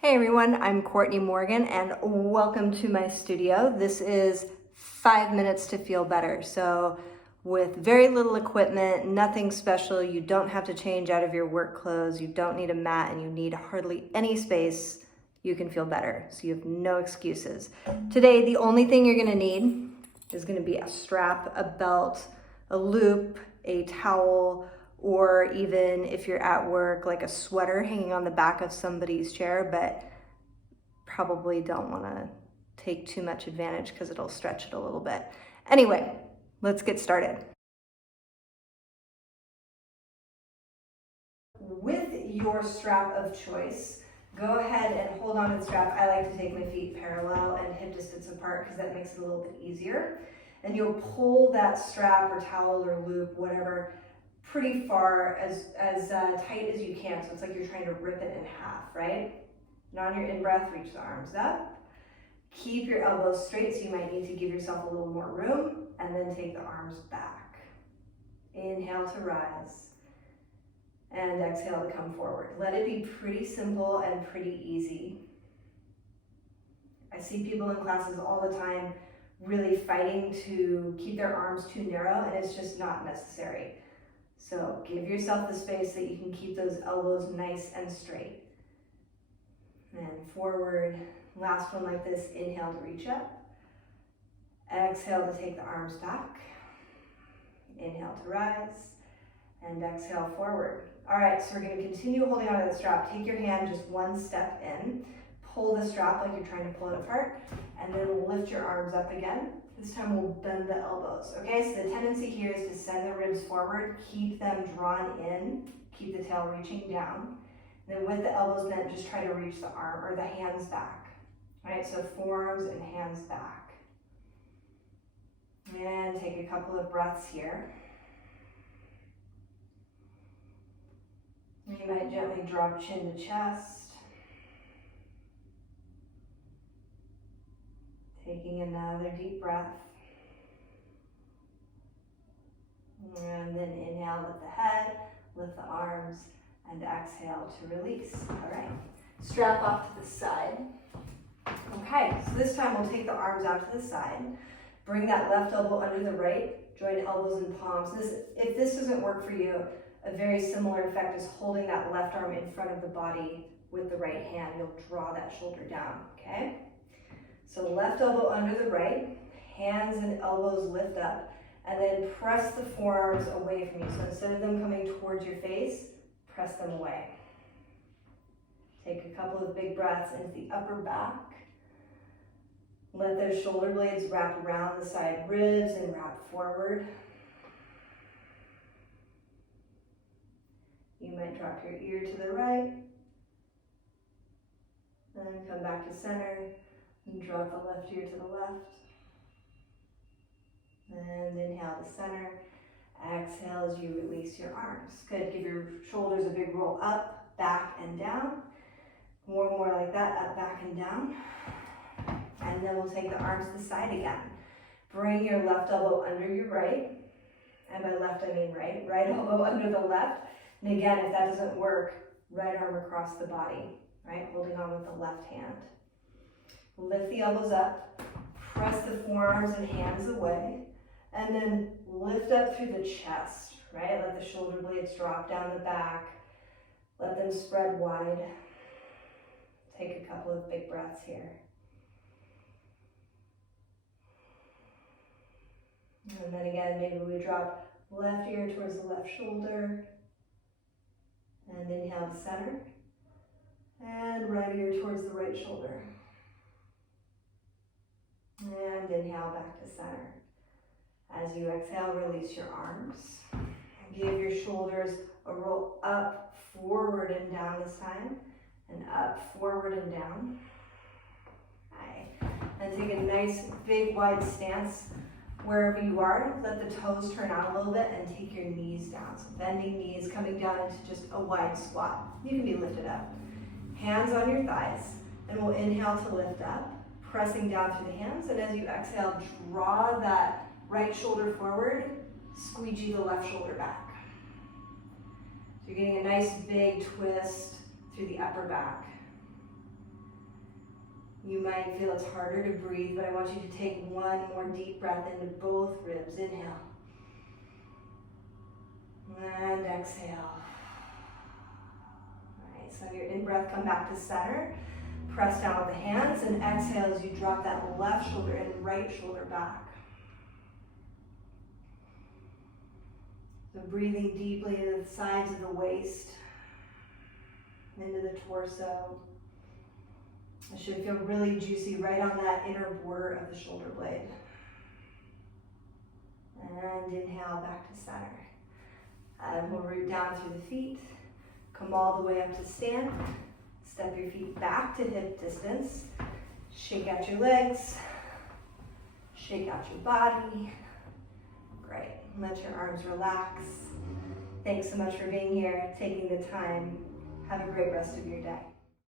Hey everyone, I'm Courtney Morgan and welcome to my studio. This is 5 minutes to feel better. So with very little equipment, nothing special, you don't have to change out of your work clothes, you don't need a mat, and you need hardly any space, you can feel better. So you have no excuses. Today, the only thing you're gonna need is gonna be a strap, a belt, a loop, a towel, or even if you're at work, like a sweater hanging on the back of somebody's chair, but probably don't want to take too much advantage because it'll stretch it a little bit. Anyway, let's get started. With your strap of choice, go ahead and hold on to the strap. I like to take my feet parallel and hip distance apart because that makes it a little bit easier. And you'll pull that strap or towel or loop, whatever, pretty far, as tight as you can. So it's like you're trying to rip it in half, right? And on your in-breath, reach the arms up. Keep your elbows straight, so you might need to give yourself a little more room, and then take the arms back. Inhale to rise, and exhale to come forward. Let it be pretty simple and pretty easy. I see people in classes all the time really fighting to keep their arms too narrow, and it's just not necessary. So give yourself the space so you can keep those elbows nice and straight. And forward, last one like this, inhale to reach up. Exhale to take the arms back. Inhale to rise, and exhale forward. All right, so we're gonna continue holding onto the strap. Take your hand just one step in, pull the strap like you're trying to pull it apart, and then we'll lift your arms up again. This time we'll bend the elbows, okay? So the tendency here is to send the ribs forward, keep them drawn in, keep the tail reaching down. Then with the elbows bent, just try to reach the arm or the hands back. All right, so forearms and hands back. And take a couple of breaths here. You might gently drop chin to chest. Taking another deep breath. And then inhale, lift the head, lift the arms, and exhale to release. All right, strap off to the side. Okay, so this time we'll take the arms out to the side. Bring that left elbow under the right, join elbows and palms. If this doesn't work for you, a very similar effect is holding that left arm in front of the body with the right hand. You'll draw that shoulder down, okay? So left elbow under the right, hands and elbows lift up, and then press the forearms away from you. So instead of them coming towards your face, press them away. Take a couple of big breaths into the upper back. Let those shoulder blades wrap around the side ribs and wrap forward. You might drop your ear to the right, then come back to center, and drop the left ear to the left. And inhale to center. Exhale as you release your arms. Good, give your shoulders a big roll up, back and down. More like that, up, back and down. And then we'll take the arms to the side again. Bring your left elbow under your right. And by left, I mean right. Right elbow under the left. And again, if that doesn't work, right arm across the body, right? Holding on with the left hand. Lift the elbows up. Press the forearms and hands away. And then lift up through the chest, right? Let the shoulder blades drop down the back. Let them spread wide. Take a couple of big breaths here. And then again, maybe we drop left ear towards the left shoulder. And inhale to center. And right ear towards the right shoulder. And inhale back to center. As you exhale, release your arms. Give your shoulders a roll up, forward and down this time. And up, forward and down. Okay. And take a nice, big, wide stance wherever you are. Let the toes turn out a little bit and take your knees down. So bending knees, coming down into just a wide squat. You can be lifted up. Hands on your thighs. And we'll inhale to lift up, pressing down through the hands. And as you exhale, draw that right shoulder forward, squeegee the left shoulder back. So you're getting a nice big twist through the upper back. You might feel it's harder to breathe, but I want you to take one more deep breath into both ribs. Inhale. And exhale. All right, so your in-breath, come back to center. Press down with the hands, and exhale as you drop that left shoulder and right shoulder back. So breathing deeply into the sides of the waist, into the torso. It should feel really juicy right on that inner border of the shoulder blade. And inhale back to center. And we'll root down through the feet. Come all the way up to stand. Step your feet back to hip distance. Shake out your legs. Shake out your body. Great. Let your arms relax. Thanks so much for being here, taking the time. Have a great rest of your day.